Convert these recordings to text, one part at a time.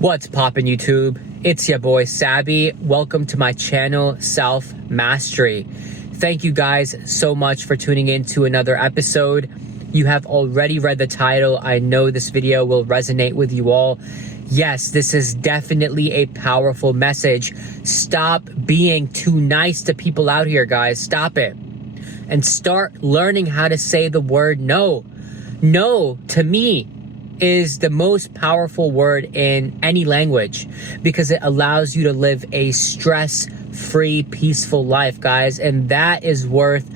What's poppin' YouTube? It's your boy Sabby. Welcome to my channel, Self Mastery. Thank you guys so much for tuning in to another episode. You have already read the title. I know this video will resonate with you all. Yes, this is definitely a powerful message. Stop being too nice to people out here, guys. Stop it. And start learning how to say the word no. No, to me, is the most powerful word in any language because it allows you to live a stress-free, peaceful life, guys. And that is worth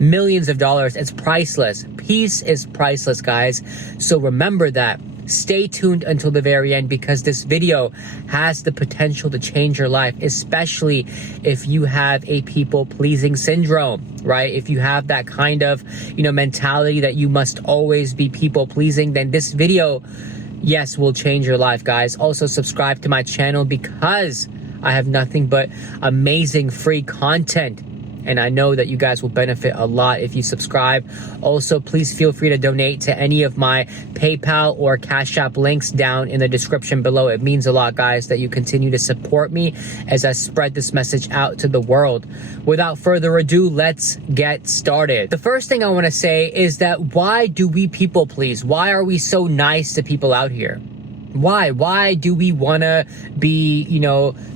millions of dollars. It's priceless. Peace is priceless, guys. So remember that. Stay tuned until the very end because this video has the potential to change your life, especially if you have a people-pleasing syndrome, right? If you have that kind of, mentality that you must always be people-pleasing, then this video, yes, will change your life, guys. Also, subscribe to my channel because I have nothing but amazing free content. And I know that you guys will benefit a lot if you subscribe. Also, please feel free to donate to any of my PayPal or Cash App links down in the description below. It means a lot, guys, that you continue to support me as I spread this message out to the world. Without further ado, let's get started. The first thing I want to say is that why do we people please? Why are we so nice to people out here? Why do we want to be,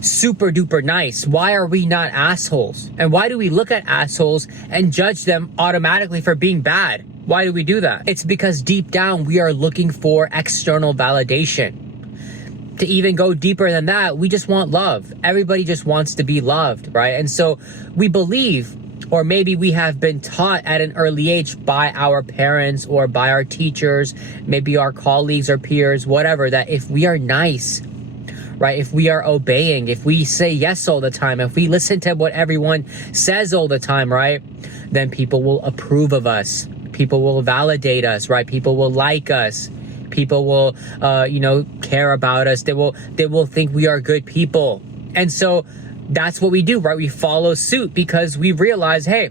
super duper nice? Why are we not assholes? And why do we look at assholes and judge them automatically for being bad? Why do we do that? It's because deep down we are looking for external validation. To even go deeper than that, we just want love. Everybody just wants to be loved, right? And so we believe, or maybe we have been taught at an early age by our parents or by our teachers, maybe our colleagues or peers, whatever, that if we are nice, right, if we are obeying, if we say yes all the time, if we listen to what everyone says all the time, right, then people will approve of us. People will validate us, right? People will like us. People will, care about us. They will think we are good people. And so that's what we do, right? We follow suit because we realize, hey,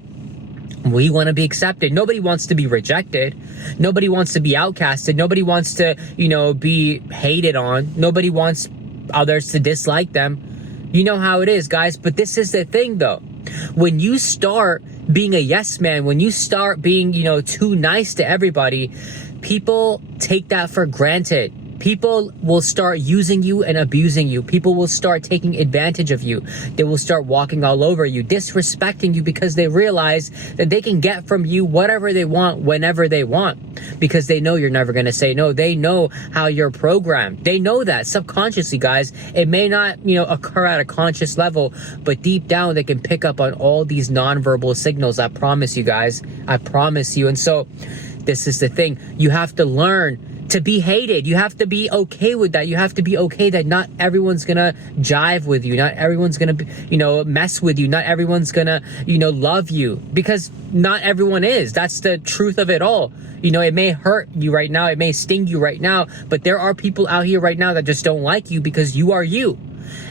we want to be accepted. Nobody wants to be rejected. Nobody wants to be outcasted. Nobody wants to, be hated on. Nobody wants others to dislike them. You know how it is, guys. But this is the thing, though. When you start being a yes man, when you start being, too nice to everybody, people take that for granted. People will start using you and abusing you. People will start taking advantage of you. They will start walking all over you, disrespecting you because they realize that they can get from you whatever they want, whenever they want, because they know you're never going to say no. They know how you're programmed. They know that subconsciously, guys. It may not, occur at a conscious level, but deep down they can pick up on all these nonverbal signals. I promise you, guys. I promise you. And so this is the thing. You have to learn to be hated. You have to be okay with that. You have to be okay that not everyone's gonna jive with you. Not everyone's gonna, mess with you. Not everyone's gonna, love you, because not everyone is. That's the truth of it all. It may hurt you right now. It may sting you right now, but there are people out here right now that just don't like you because you are you.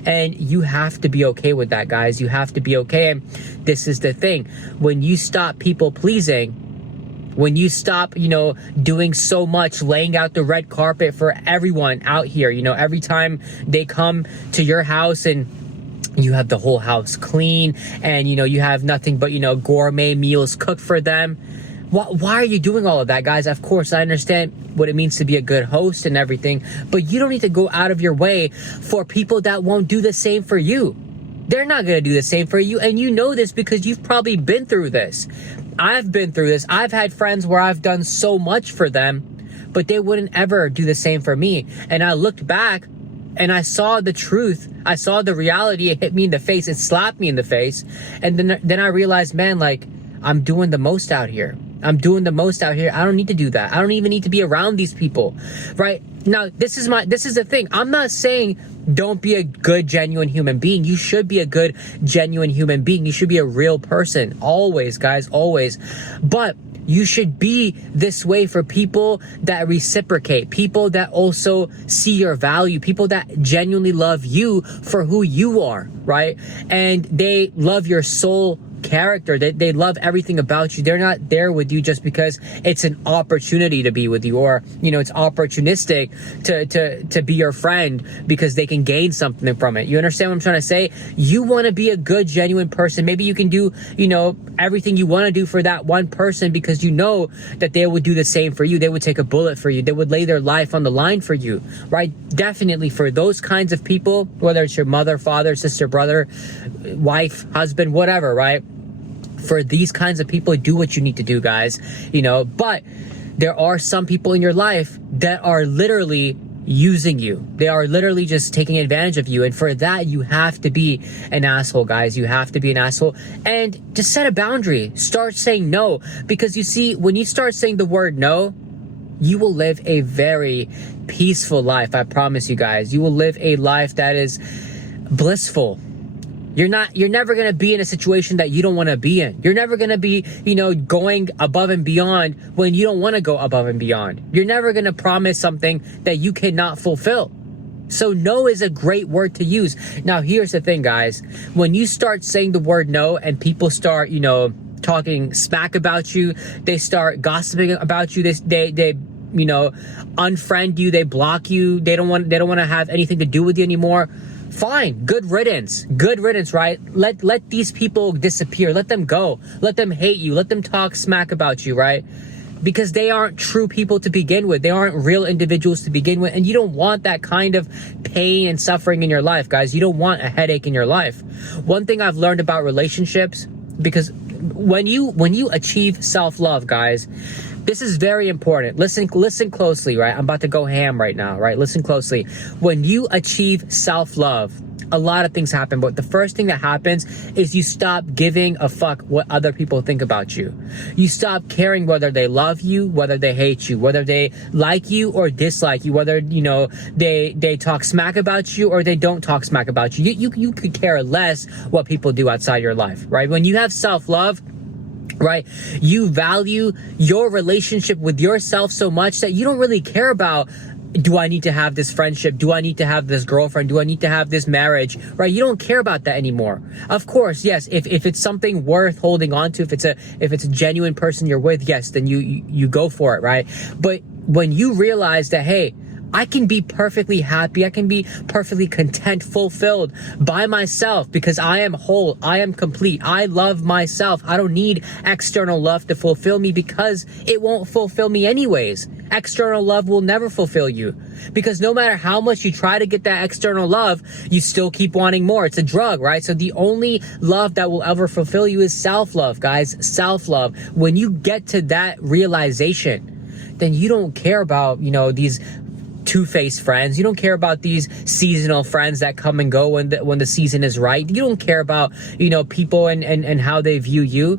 And you have to be okay with that, guys. You have to be okay. And this is the thing. When you stop people pleasing, when you stop, doing so much, laying out the red carpet for everyone out here, every time they come to your house and you have the whole house clean and, you have nothing but, gourmet meals cooked for them. Why are you doing all of that, guys? Of course, I understand what it means to be a good host and everything, but you don't need to go out of your way for people that won't do the same for you. They're not going to do the same for you. And you know this because you've probably been through this. I've been through this. I've had friends where I've done so much for them, but they wouldn't ever do the same for me. And I looked back and I saw the truth. I saw the reality. It hit me in the face. It slapped me in the face. And then I realized, man, I'm doing the most out here. I'm doing the most out here. I don't need to do that. I don't even need to be around these people, right? Now, this is the thing. I'm not saying don't be a good, genuine human being. You should be a good, genuine human being. You should be a real person. Always, guys, always. But you should be this way for people that reciprocate, people that also see your value, people that genuinely love you for who you are, right? And they love your soul character. They love everything about you. They're not there with you just because it's an opportunity to be with you, or, you know, it's opportunistic to be your friend because they can gain something from it. You understand what I'm trying to say? You want to be a good, genuine person. Maybe you can do, you know, everything you want to do for that one person because you know that they would do the same for you. They would take a bullet for you. They would lay their life on the line for you, right? Definitely for those kinds of people, whether it's your mother, father, sister, brother, wife, husband, whatever, right? For these kinds of people, do what you need to do, guys, you know. But there are some people in your life that are literally using you. They are literally just taking advantage of you. And for that, you have to be an asshole, guys. You have to be an asshole and just set a boundary. Start saying no. Because you see, when you start saying the word no, you will live a very peaceful life. I promise you guys. You will live a life that is blissful. You're never going to be in a situation that you don't want to be in. You're never going to be, you know, going above and beyond when you don't want to go above and beyond. You're never going to promise something that you cannot fulfill. So no is a great word to use. Now, here's the thing, guys. When you start saying the word no and people start, you know, talking smack about you, they start gossiping about you, they you know, unfriend you, they block you, they don't want to have anything to do with you anymore. Fine, good riddance, right? Let these people disappear, let them go, let them hate you, let them talk smack about you, right? Because they aren't true people to begin with. They aren't real individuals to begin with. And you don't want that kind of pain and suffering in your life, guys. You don't want a headache in your life. One thing I've learned about relationships, because when you achieve self-love, guys, this is very important. Listen closely, right? I'm about to go ham right now, right? Listen closely. When you achieve self-love, a lot of things happen, but the first thing that happens is you stop giving a fuck what other people think about you. You stop caring whether they love you, whether they hate you, whether they like you or dislike you, whether, you know, they talk smack about you or they don't talk smack about you. You could care less what people do outside your life, right? When you have self-love, right, you value your relationship with yourself so much that you don't really care about, do I need to have this friendship? Do I need to have this girlfriend? Do I need to have this marriage? Right? You don't care about that anymore. Of course, yes, if it's something worth holding on to, if it's a genuine person you're with, yes, then you go for it, right? But when you realize that, hey, I can be perfectly happy, I can be perfectly content, fulfilled by myself because I am whole, I am complete, I love myself. I don't need external love to fulfill me because it won't fulfill me anyways. External love will never fulfill you because no matter how much you try to get that external love, you still keep wanting more. It's a drug, right? So the only love that will ever fulfill you is self-love, guys. Self-love. When you get to that realization, then you don't care about, you know, these two-faced friends. You don't care about these seasonal friends that come and go when the season is right. You don't care about, you know, people and how they view you,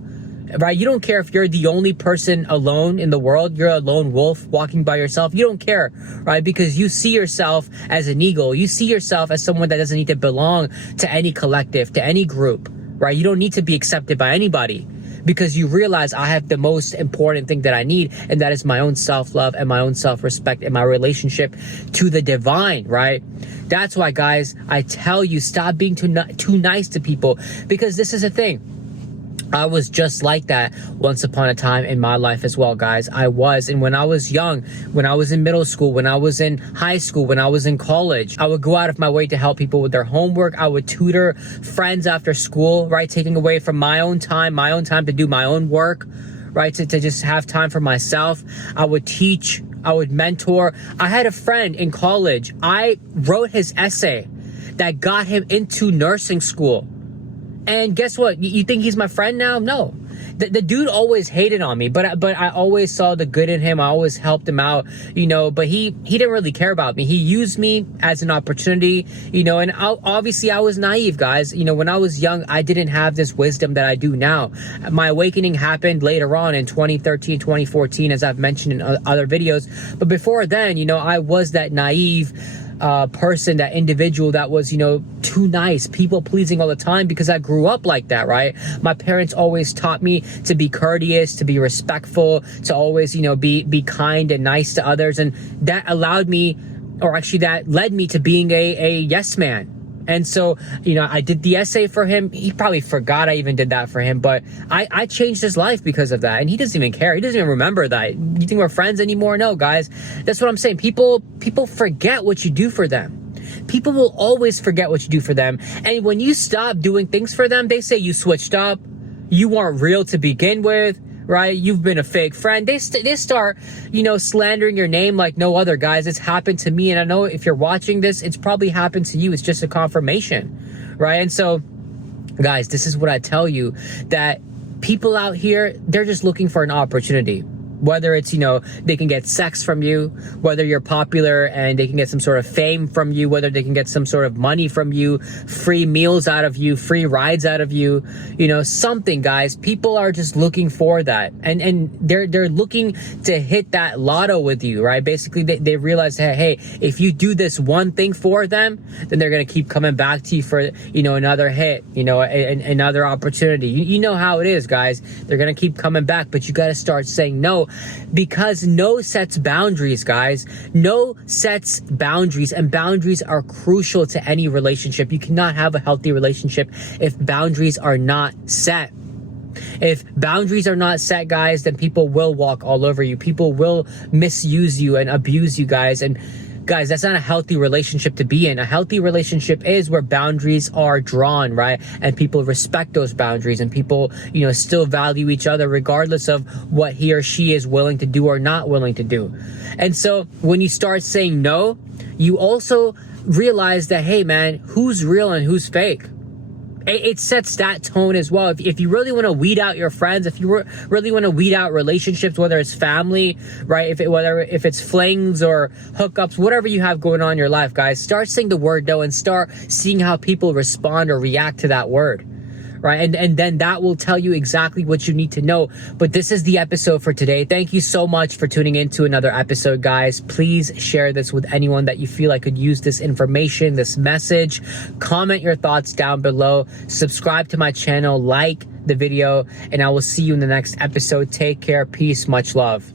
right? You don't care if you're the only person alone in the world. You're a lone wolf walking by yourself. You don't care, right? Because you see yourself as an eagle. You see yourself as someone that doesn't need to belong to any collective, to any group, right? You don't need to be accepted by anybody. Because you realize I have the most important thing that I need, and that is my own self-love and my own self-respect and my relationship to the divine, right? That's why, guys, I tell you, stop being too nice to people, because this is a thing. I was just like that once upon a time in my life as well, guys. I was. And when I was young, when I was in middle school, when I was in high school, when I was in college, I would go out of my way to help people with their homework. I would tutor friends after school, right? Taking away from my own time to do my own work, right? To just have time for myself. I would teach. I would mentor. I had a friend in college. I wrote his essay that got him into nursing school. And guess what? You think he's my friend now? No. The dude always hated on me, but I always saw the good in him. I always helped him out, you know, but he didn't really care about me. He used me as an opportunity, you know, and obviously I was naive, guys. You know, when I was young, I didn't have this wisdom that I do now. My awakening happened later on in 2013, 2014, as I've mentioned in other videos. But before then, you know, I was that naive person, that individual that was, you know, too nice, people pleasing all the time, because I grew up like that, right? My parents always taught me to be courteous, to be respectful, to always, you know, be kind and nice to others. And that allowed me, or actually that led me to being a yes man. And so, I did the essay for him. He probably forgot I even did that for him, but I changed his life because of that. And he doesn't even care. He doesn't even remember that. You think we're friends anymore? No, guys. That's what I'm saying. People forget what you do for them. People will always forget what you do for them. And when you stop doing things for them, they say you switched up. You weren't real to begin with. Right? You've been a fake friend. They start, slandering your name like no other, guys. It's happened to me. And I know if you're watching this, it's probably happened to you. It's just a confirmation. Right? And so, guys, this is what I tell you, that people out here, they're just looking for an opportunity. Whether it's, they can get sex from you, whether you're popular and they can get some sort of fame from you, whether they can get some sort of money from you, free meals out of you, free rides out of you, something, guys. People are just looking for that. And they're looking to hit that lotto with you, right? Basically, they realize, hey, if you do this one thing for them, then they're going to keep coming back to you for, another hit, another opportunity. You know how it is, guys. They're going to keep coming back, but you got to start saying no. Because no sets boundaries, guys. No sets boundaries, and boundaries are crucial to any relationship. You cannot have a healthy relationship if boundaries are not set. If boundaries are not set, guys, then people will walk all over you. People will misuse you and abuse you, guys. And guys, that's not a healthy relationship to be in. A healthy relationship is where boundaries are drawn, right? And people respect those boundaries, and people, still value each other regardless of what he or she is willing to do or not willing to do. And so when you start saying no, you also realize that, hey man, who's real and who's fake? It sets that tone as well. If you really want to weed out your friends, if you really want to weed out relationships, whether it's family, right? If it's flings or hookups, whatever you have going on in your life, guys, start saying the word no and start seeing how people respond or react to that word. Right? And then that will tell you exactly what you need to know. But this is the episode for today. Thank you so much for tuning in to another episode, guys. Please share this with anyone that you feel like could use this information, this message. Comment your thoughts down below. Subscribe to my channel, like the video, and I will see you in the next episode. Take care. Peace. Much love.